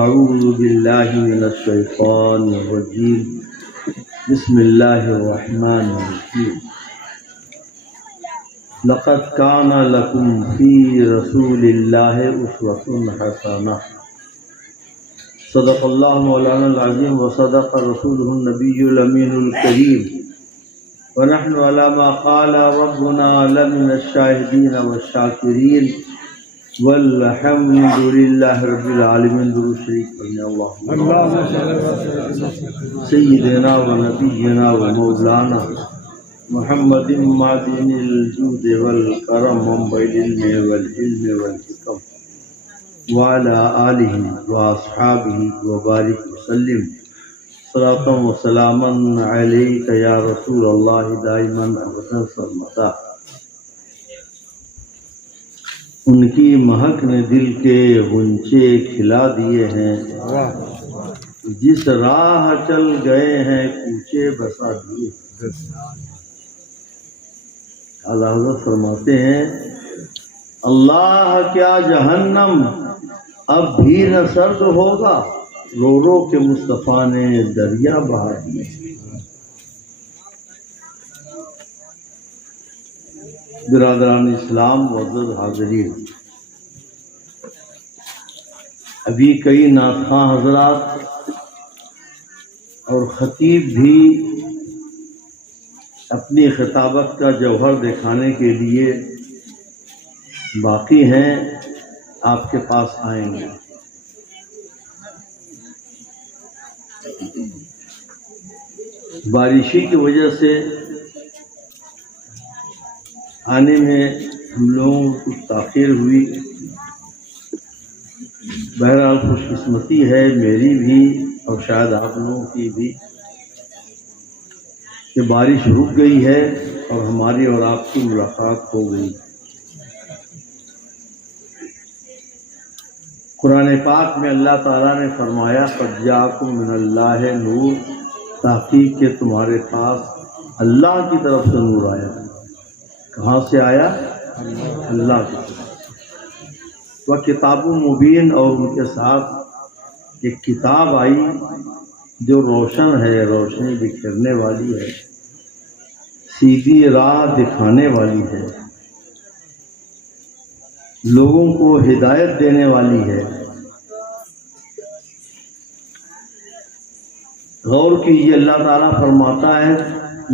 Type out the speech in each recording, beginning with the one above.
أعوذ بالله من الشيطان الرجيم بسم الله الرحمن الرحيم لقد كان لكم في رسول الله أسوة حسنة صدق الله مولانا العظيم وصدق رسوله النبي الأمين الكريم ونحن على ما قال ربنا لمن الشاهدين والشاكرين والحمد لله رب العالمين. درود شریف پڑھنے اللهم سيدنا ونبينا ومولانا محمد معدن الجود والكرم منبع العلم والحلم والحكم وعلى آله وأصحابه وبارك وسلم صلاة وسلاما عليك يا رسول الله دائما أبدا سرمدا. ان کی مہک نے دل کے غنچے کھلا دیے ہیں، جس راہ چل گئے ہیں کوچے بسا دیے. اعلیٰ حضرت فرماتے ہیں اللہ کیا جہنم اب بھی نہ سرد ہوگا، رو رو کے مصطفیٰ نے دریا بہا دیے. برادران اسلام معزز حاضرین، ابھی کئی ناطخواں حضرات اور خطیب بھی اپنی خطابت کا جوہر دکھانے کے لیے باقی ہیں، آپ کے پاس آئیں گے. بارشی کی وجہ سے آنے میں ہم لوگوں کو کچھ تاخیر ہوئی. بہرحال خوش قسمتی ہے میری بھی اور شاید آپ لوگوں کی بھی کہ بارش رک گئی ہے اور ہماری اور آپ کی ملاقات ہو گئی. قرآن پاک میں اللہ تعالیٰ نے فرمایا قد جاءکم من اللہ نور، تحقیق کہ تمہارے پاس اللہ کی طرف سے نور آیا. کہاں سے آیا؟ اللہ کی طرف. وہ کتاب مبین، اور ان کے ساتھ ایک کتاب آئی جو روشن ہے، روشنی بکھیرنے والی ہے، سیدھی راہ دکھانے والی ہے، لوگوں کو ہدایت دینے والی ہے. غور کیجیے، اللہ تعالیٰ فرماتا ہے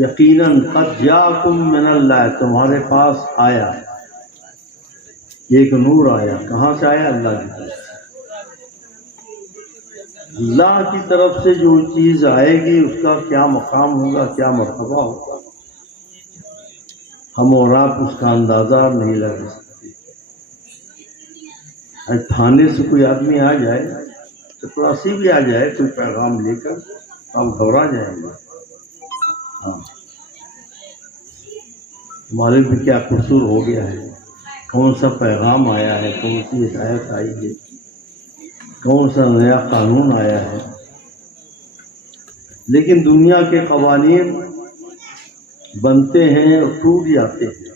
یقیناً قد جاءکم من اللہ، تمہارے پاس آیا ایک نور آیا. کہاں سے آیا؟ اللہ کی طرف سے. اللہ کی طرف سے جو چیز آئے گی اس کا کیا مقام ہوگا، کیا مرتبہ ہوگا، ہم اور آپ اس کا اندازہ نہیں لگا سکتے. تھانے سے کوئی آدمی آ جائے، چپراسی بھی آ جائے کوئی پیغام لے کر، آپ گھبرا جائیں گے. ہاں، ہمارے بھی کیا قصور ہو گیا ہے، کون سا پیغام آیا ہے، کون سی ہدایت آئی ہے، کون سا نیا قانون آیا ہے. لیکن دنیا کے قوانین بنتے ہیں اور ٹوٹ جاتے ہیں.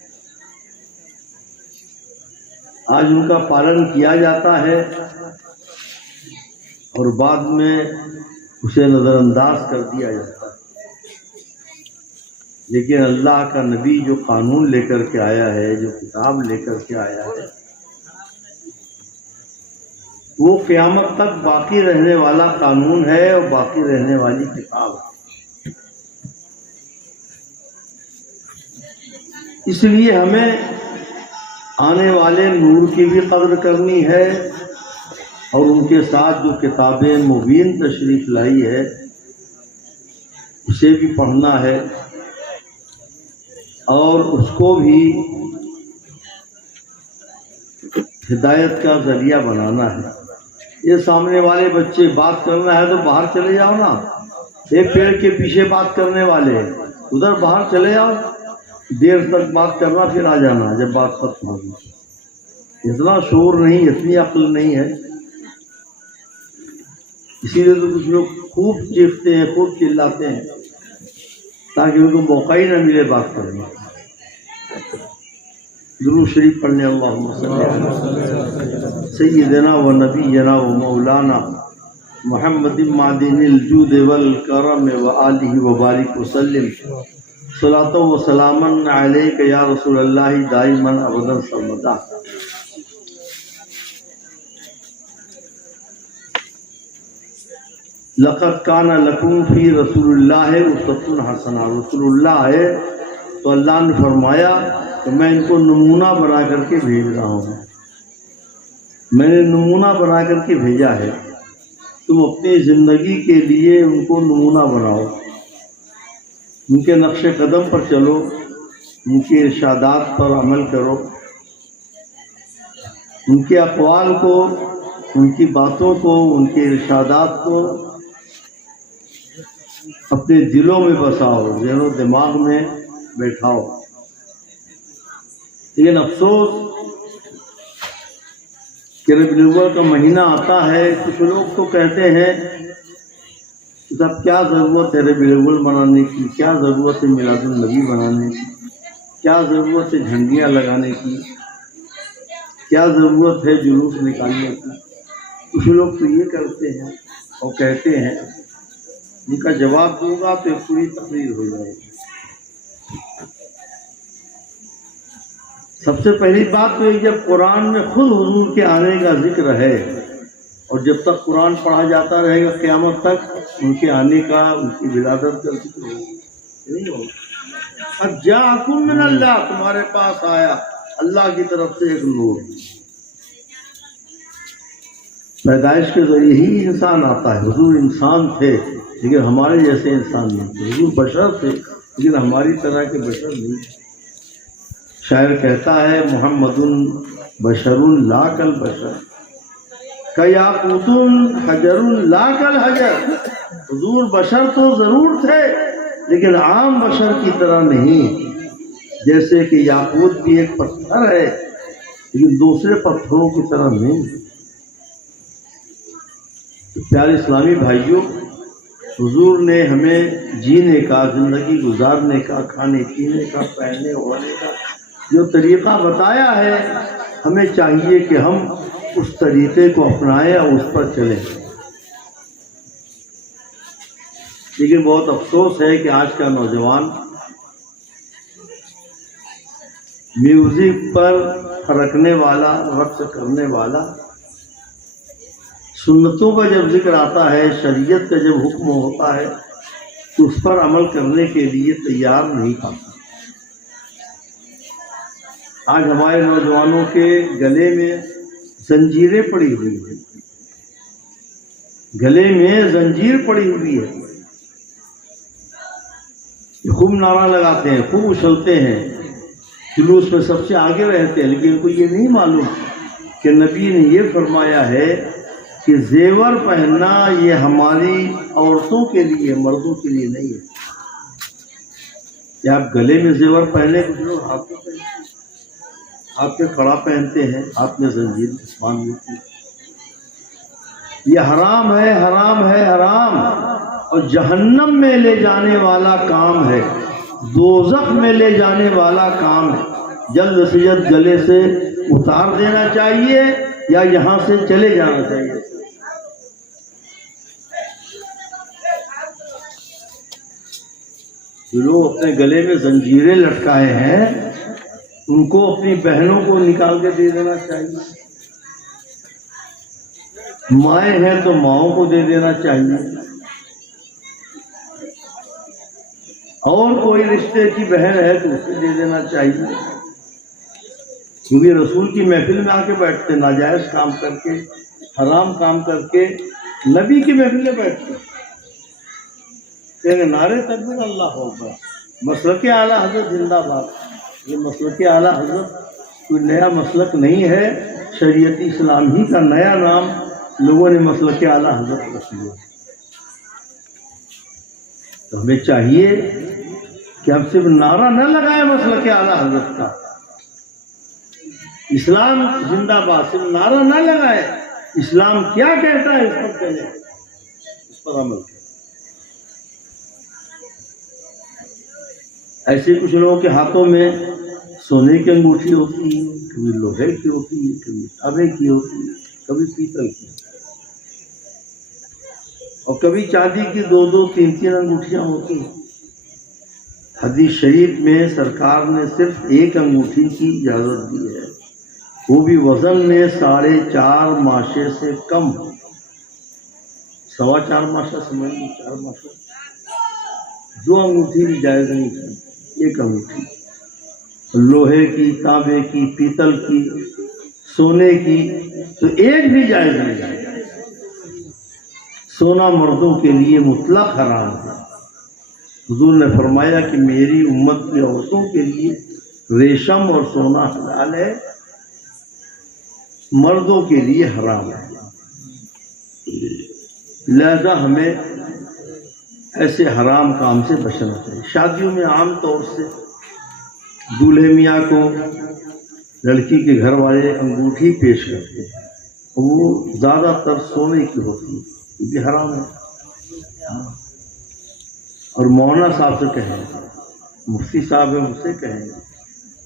آج ان کا پالن کیا جاتا ہے اور بعد میں اسے نظر انداز کر دیا جاتا ہے. لیکن اللہ کا نبی جو قانون لے کر کے آیا ہے، جو کتاب لے کر کے آیا ہے، وہ قیامت تک باقی رہنے والا قانون ہے اور باقی رہنے والی کتاب ہے. اس لیے ہمیں آنے والے نور کی بھی قدر کرنی ہے اور ان کے ساتھ جو کتاب مبین تشریف لائی ہے اسے بھی پڑھنا ہے اور اس کو بھی ہدایت کا ذریعہ بنانا ہے. یہ سامنے والے بچے بات کرنا ہے تو باہر چلے جاؤ نا، ایک پیڑ کے پیچھے بات کرنے والے ادھر باہر چلے جاؤ، دیر تک بات کرنا پھر آ جانا جب بات ختم ہوگی. اتنا شعور نہیں، اتنی عقل نہیں ہے. اسی لیے تو کچھ لوگ خوب چیختے ہیں، خوب چلاتے ہیں تاکہ ان کو موقع ہی نہ ملے بات کرنے. درود شریف پڑھنے اللہم صلی علی سیدنا و نبینا و مولانا محمد معدن الجود والکرم وآلہ وبارک وسلم صلاۃ و سلاما علیک یا رسول اللہ دائما ابدا سرمدا۔ لقد کان لکم فی رسول اللہ اسوۃ حسنہ، رسول اللہ ہے تو اللہ نے فرمایا کہ میں ان کو نمونہ بنا کر کے بھیج رہا ہوں، میں نے نمونہ بنا کر کے بھیجا ہے، تم اپنی زندگی کے لیے ان کو نمونہ بناؤ، ان کے نقش قدم پر چلو، ان کے ارشادات پر عمل کرو، ان کے اقوال کو، ان کی باتوں کو، ان کے ارشادات کو اپنے دلوں میں بساؤ، ذہن و دماغ میں بیٹھاؤ۔ لیکن افسوس کہ ربیع الاول کا مہینہ آتا ہے، کچھ لوگ تو کہتے ہیں کہ صاحب کیا ضرورت ہے ربیع الاول منانے کی، کیا ضرورت ہے میلاد النبی منانے کی، کیا ضرورت ہے جھنڈیاں لگانے کی، کیا ضرورت ہے جلوس نکالنے کی۔ کچھ لوگ تو یہ کرتے ہیں اور کہتے ہیں، ان کا جواب دوں گا تو ایک پوری تقریر ہو جائے گی۔ سب سے پہلی بات تو یہ، جب قرآن میں خود حضور کے آنے کا ذکر ہے اور جب تک قرآن پڑھا جاتا رہے گا قیامت تک ان کے آنے کا، ان کی ولادت کا ذکر نہیں ہوگا۔ اب جاءکم من اللہ، تمہارے پاس آیا اللہ کی طرف سے ایک نور۔ پیدائش کے ذریعے ہی انسان آتا ہے، حضور انسان تھے لیکن ہمارے جیسے انسان نہیں تھے، حضور بشر تھے لیکن ہماری طرح کے بشر نہیں تھے۔ شاعر کہتا ہے، محمد بشر لا کالبشر کیاقوت حجر لا کالحجر، حضور بشر تو ضرور تھے لیکن عام بشر کی طرح نہیں، جیسے کہ یاقوت بھی ایک پتھر ہے لیکن دوسرے پتھروں کی طرح نہیں۔ تو پیارے اسلامی بھائیوں، حضور نے ہمیں جینے کا، زندگی گزارنے کا، کھانے پینے کا، پہننے اوڑھنے کا جو طریقہ بتایا ہے، ہمیں چاہیے کہ ہم اس طریقے کو اپنائیں اور اس پر چلیں۔ لیکن بہت افسوس ہے کہ آج کا نوجوان میوزک پر تھرکنے والا، رقص کرنے والا، سنتوں کا جب ذکر آتا ہے، شریعت کا جب حکم ہوتا ہے تو اس پر عمل کرنے کے لیے تیار نہیں ہوتا۔ آج ہمارے نوجوانوں کے گلے میں زنجیریں پڑی ہوئی ہیں، گلے میں زنجیر پڑی ہوئی ہے، خوب نعرہ لگاتے ہیں، خوب اچھلتے ہیں، جلوس میں سب سے آگے رہتے ہیں، لیکن ان کو یہ نہیں معلوم کہ نبی نے یہ فرمایا ہے کہ زیور پہننا یہ ہماری عورتوں کے لیے، مردوں کے لیے نہیں ہے۔ کیا آپ گلے میں زیور پہنے، کچھ لوگ ہاتھ میں پہنتے ہیں، ہاتھ میں کڑا پہنتے ہیں، ہاتھ میں زنجیر باندھ لیتے ہیں۔ یہ حرام ہے، حرام ہے، حرام، اور جہنم میں لے جانے والا کام ہے، دوزخ میں لے جانے والا کام ہے۔ جلد سے جلد گلے سے اتار دینا چاہیے یا یہاں سے چلے جانا چاہیے۔ جو لوگ اپنے گلے میں زنجیریں لٹکائے ہیں ان کو اپنی بہنوں کو نکال کے دے دینا چاہیے، مائیں ہیں تو ماؤں کو دے دینا چاہیے، اور کوئی رشتے کی بہن ہے تو اسے دے دینا چاہیے، کیونکہ رسول کی محفل میں آ کے بیٹھتے، ناجائز کام کر کے، حرام کام کر کے نبی کی محفل میں بیٹھتے، کہ نعرے تکبیر اللہ اکبر، مسلک اعلیٰ حضرت زندہ باد۔ یہ مسلک اعلیٰ حضرت کوئی نیا مسلک نہیں ہے، شریعت اسلام ہی کا نیا نام لوگوں نے مسلک اعلیٰ حضرت رکھ لیا۔ تو ہمیں چاہیے کہ ہم صرف نعرہ نہ لگائیں مسلک اعلیٰ حضرت کا، اسلام زندہ باد، صرف نعرہ نہ لگائیں، اسلام کیا کہتا ہے اس پر چلیں، اس پر عمل کریں۔ ایسے کچھ لوگوں کے ہاتھوں میں سونے کی انگوٹھی ہوتی ہے، کبھی لوہے کی ہوتی ہے، کبھی تانبے کی ہوتی ہے، کبھی پیتل کی۔ اور کبھی چاندی کی 2 3 انگوٹھیاں ہوتی ہیں۔ حدیث شریف میں سرکار نے صرف 1 انگوٹھی کی اجازت دی ہے، وہ بھی وزن میں 4.5 ماشے سے کم، 4.25 ماشا سمجھ لیں، 4 ماشا، 2 انگوٹھی بھی جائز نہیں تھی، 1 انگوٹھی لوہے کی، تانبے کی، پیتل کی، سونے کی، تو 1 بھی جائز نہیں ہے۔ سونا مردوں کے لیے مطلق حرام ہے۔ حضور نے فرمایا کہ میری امت کی عورتوں کے لیے ریشم اور سونا حلال ہے، مردوں کے لیے حرام ہے۔ لہذا ہمیں ایسے حرام کام سے بچنا چاہیے۔ شادیوں میں عام طور سے دولہے میاں کو لڑکی کے گھر والے انگوٹھی پیش کرتے ہیں، وہ زیادہ تر سونے کی ہوتی ہے، یہ بھی حرام ہے۔ اور مولانا صاحب سے کہیں گے، مفتی صاحب ہیں ان سے کہیں گے،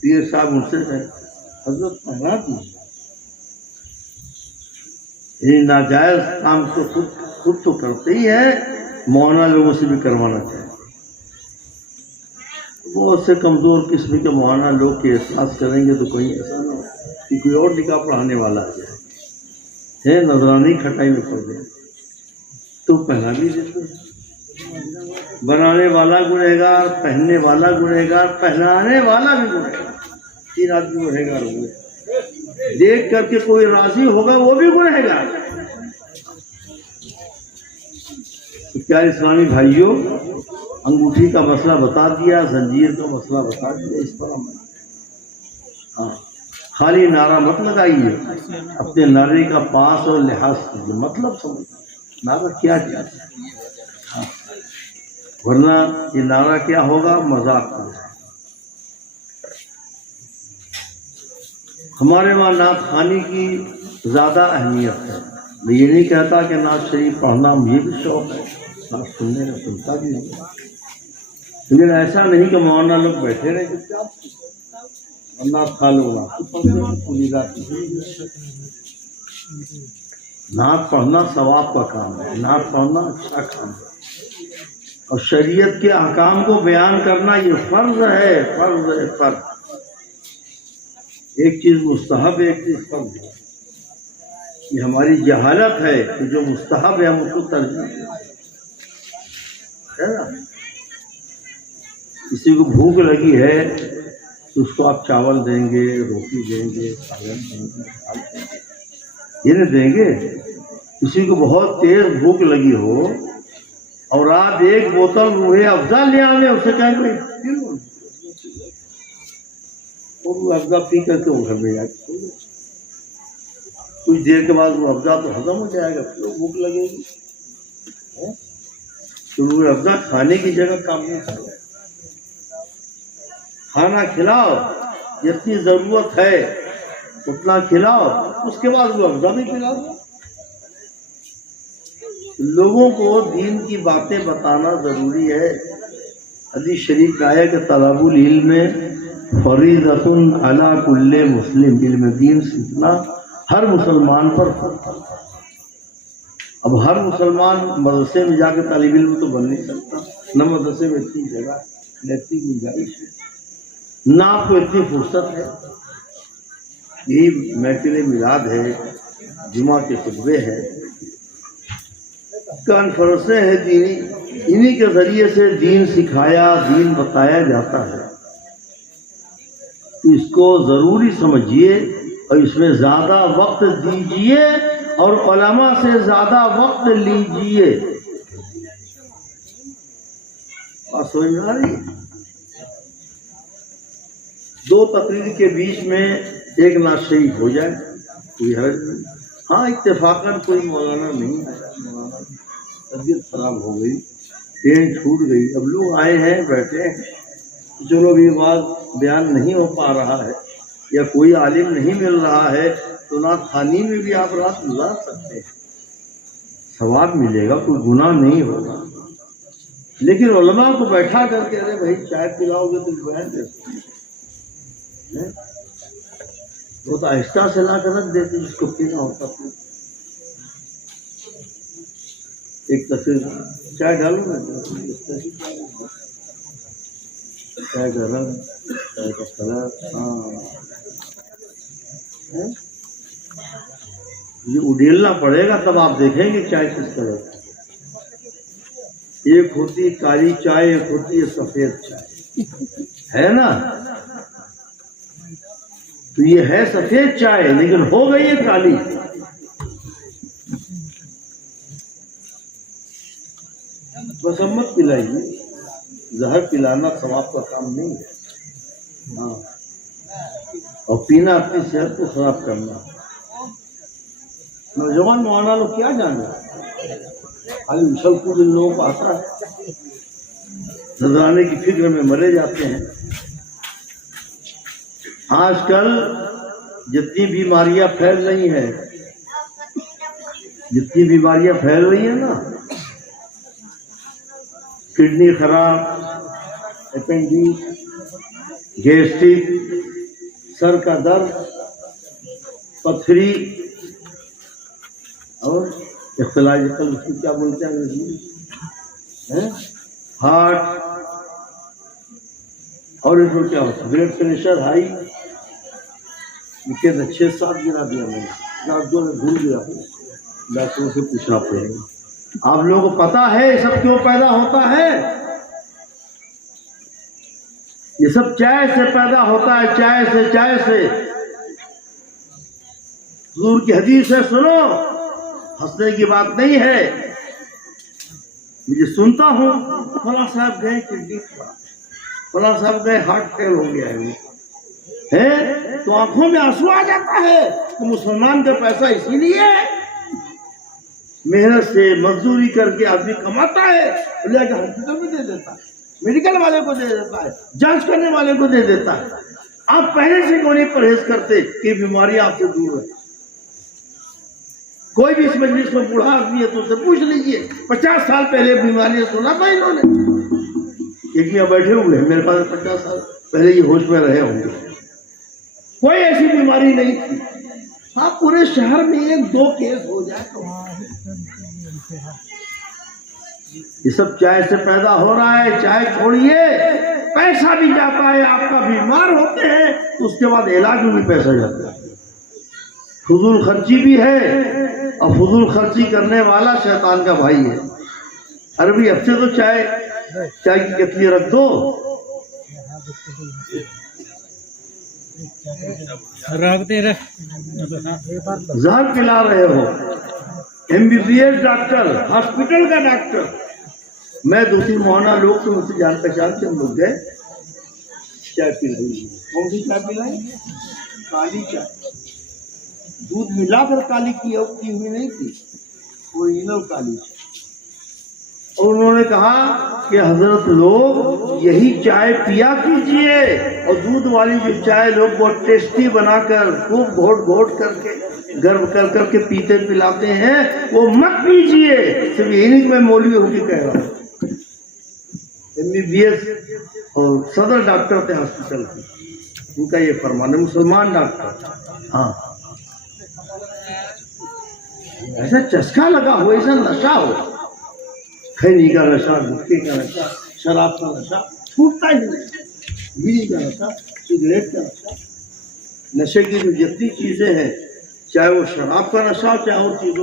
پیر صاحب ان سے کہیں، حضرت پہنا دیجیے۔ یہ ناجائز کام تو خود تو کرتے ہی ہے، مولانا لوگوں سے بھی کروانا چاہیے۔ بہت سے کمزور قسم کے مولانا لوگ کے احساس کریں گے تو کوئی ایسا نہ ہو کہ کوئی اور نکاح پڑھانے والا آ جائے، ہے نظرانی کھٹائی میں پڑ جائے تو پہنا بھی دیتے ہیں۔ بنانے والا گنہگار، پہننے والا گنہگار، پہنانے والا بھی گنہگار، 3 آدمی گنہگار ہوئے۔ دیکھ کر کے کوئی راضی ہوگا وہ بھی گنہگار۔ کیا اسلامی بھائیوں، انگوٹھی کا مسئلہ بتا دیا، زنجیر کا مسئلہ بتا دیا، اس پر ہاں خالی نعرہ مت لگائیے، اپنے نعرے کا پاس اور لحاظ کیجیے، مطلب سمجھ نعرہ کیا چاہتے ہیں، ورنہ یہ نعرہ کیا ہوگا، مذاق ہو جائے۔ ہمارے وہاں نعت خوانی کی زیادہ اہمیت ہے۔ میں یہ نہیں کہتا کہ نعت شریف پڑھنا مجھے بھی شوق ہے، نعت سننے کا سنتا بھی نہیں، لیکن ایسا نہیں کہ مولانا لوگ بیٹھے رہے چپ چاپ نعت کھا لو نعت پڑھنا ثواب کا کام ہے، نعت پڑھنا اچھا کام ہے، اور شریعت کے احکام کو بیان کرنا یہ فرض ہے، فرض ہے، فرض۔ ایک چیز مستحب ہے، ایک چیز فرض ہے۔ یہ ہماری جہالت ہے کہ جو مستحب ہے ہم اس کو ترجیح دیں، ہے نا؟ کسی کو بھوک لگی ہے تو اس کو آپ چاول دیں گے، روٹی دیں گے، سالن دیں گے، دال دیں گے، یہ نہیں دیں گے۔ کسی کو بہت تیز بھوک لگی ہو اور آپ 1 بوتل روح افزا لے آئیں، اسے کہیں گے وہ روح افزا پی کر کے وہ گھر میں جا کے کچھ دیر کے بعد وہ افزا تو ہضم ہو جائے گا، پھر بھوک لگے گی، تو روح افزا کھانے کی جگہ کام نہیں کرے۔ کھانا کھلاؤ، جتنی ضرورت ہے اتنا کھلاؤ، اس کے بعد وہ افزا بھی کھلاؤ۔ لوگوں کو دین کی باتیں بتانا ضروری ہے۔ حدیث شریف میں آیا کہ طلب العلم فریضۃ علی کل مسلم، علم دین سیکھنا ہر مسلمان پر فرض ہے۔ اب ہر مسلمان مدرسے میں جا کے طالب علم تو بن نہیں سکتا، نہ مدرسے میں اتنی جگہ، نہ اتنی گنجائش ہے، نہ آپ کو اتنی فرصت ہے۔ یہی محفل میلاد ہے، جمعہ کے خطبے ہیں، کانفرنسیں ہیں دینی، انہی کے ذریعے سے دین سکھایا، دین بتایا جاتا ہے۔ تو اس کو ضروری سمجھیے اور اس میں زیادہ وقت دیجیے اور علماء سے زیادہ وقت لیجیے۔ بات سمجھ میں آ رہی ہے؟ 2 تقریر کے بیچ میں ایک نعت شریف ہو جائے، کوئی حرج نہیں۔ ہاں اتفاقاً کوئی مولانا نہیں آیا، مولانا طبیعت خراب ہو گئی، ٹرین چھوٹ گئی، اب لوگ آئے ہیں بیٹھے ہیں، چلو بھی بات بیان نہیں ہو پا رہا ہے یا کوئی عالم نہیں مل رہا ہے تو نعت خوانی میں بھی آپ رات گزار سکتے ہیں، ثواب ملے گا، کوئی گناہ نہیں ہوگا۔ لیکن علماء کو بیٹھا کر کے ارے بھائی چائے پلاؤ گے تو بیان دے سکتے ہیں، وہ تو آہستہ سے لا کر رکھ دیتے جس کو پینا ہوتا تھا۔ ایک تصویر چائے ڈالوں نا، چائے کا رنگ، چائے کا کلر، ہاں یہ اڈیلنا پڑے گا تب آپ دیکھیں گے چائے کس طرح کی۔ ایک ہوتی کالی چائے، ایک ہوتی ہے سفید چائے، ہے نا؟ تو یہ ہے سفید چائے لیکن ہو گئی ہے کالی۔ بس ہم مت پلائیے، زہر پلانا ثواب کا کام نہیں ہے، ہاں، اور پینا اپنی صحت کو خراب کرنا۔ نوجوان مولانا لوگ کیا جانا، خالی اچھل کود ان لوگوں کو آتا ہے، نذرانے کی فکر میں مرے جاتے ہیں۔ آج کل جتنی بیماریاں پھیل رہی ہیں، جتنی بیماریاں پھیل رہی ہیں نا، کڈنی خراب، اپینڈکس، گیسٹرک، سر کا درد، پتھری، اور اختلاج قلب، اس کو کیا بولتے ہیں انگریزی میں، ہارٹ، اور اس کو کیا ہوتا ہے بلڈ پریشر ہائی۔ کہتے 6-7 گرا دیا میں نے، ڈاکٹروں نے بھول گیا، ڈاکٹروں سے پوچھنا پڑے گا۔ آپ لوگوں کو پتا ہے یہ سب کیوں پیدا ہوتا ہے؟ یہ سب چائے سے پیدا ہوتا ہے، چائے سے، چائے سے۔ حضور کی حدیث ہے، سنو، ہنسنے کی بات نہیں ہے، مجھے سنتا ہوں فلاں صاحب گئے کڈنی خراب، فلاں صاحب گئے ہارٹ فیل ہو گیا ہے، تو آنکھوں میں آنسو آ جاتا ہے کہ مسلمان کا پیسہ اسی لیے محنت سے مزدوری کر کے آدمی کماتا ہے، لے کے ہاسپٹل میں دے دیتا ہے، میڈیکل والے کو دے دیتا ہے، جانچ کرنے والے کو دے دیتا ہے۔ آپ پہلے سے کیوں نہیں پرہیز کرتے کہ بیماری آپ سے دور ہے؟ کوئی بھی اس مجلس میں بوڑھا آدمی ہے تو اسے پوچھ لیجئے 50 سال پہلے بیماریاں سنا تھا انہوں نے؟ ایک میں بیٹھے ہوئے ہیں، میرے پاس 50 سال پہلے یہ ہوش میں رہے ہوں گے، کوئی ایسی بیماری نہیں تھی۔ آپ پورے شہر میں 1-2 کیس ہو جائے تو یہ سب چائے سے پیدا ہو رہا ہے۔ چائے چھوڑیے، پیسہ بھی جاتا ہے، آپ کا بیمار ہوتے ہیں تو اس کے بعد علاج میں بھی پیسہ جاتا ہے، فضول خرچی بھی ہے، اور فضول خرچی کرنے والا شیطان کا بھائی ہے۔ عربی اب سے تو چائے کی کتلی رکھ دو، زہر پلا رہے ہو۔ MBBS ڈاکٹر، ہاسپٹل کا ڈاکٹر، میں 2-3 مولانا لوگ سے مجھ سے جان پہچان سے ہم لوگ گئے، چائے پلائی، کون سی چائے پلائی؟ کالی چائے، دودھ ملا کر کالی کی ہوئی نہیں تھی، اوریجنل کالی چائے۔ اور انہوں نے کہا کہ حضرت لوگ یہی چائے پیا کیجئے، اور دودھ والی جو چائے لوگ بہت ٹیسٹی بنا کر خوب گھوٹ گھوٹ کر کے گرم کر کر کے پیتے پلاتے ہیں وہ مت پیجئے۔ صرف یہی نہیں کہ میں مولوی ہو کے کہہ رہا ہوں، MBBS اور صدر ڈاکٹر تھے ہاسپٹل کے، ان کا یہ فرمان ہے، مسلمان ڈاکٹر۔ ہاں، ایسا چسکا لگا ہو، ایسا نشہ ہو، کھینی کا نشہ، گٹکے کا نشہ، شراب کا نشہ چھوٹتا ہی نہیں، بیڑی کا نشہ، سگریٹ کا نشہ، نشے کی جو جتنی چیزیں ہیں، چاہے وہ شراب کا نشہ ہو چاہے اور چیزوں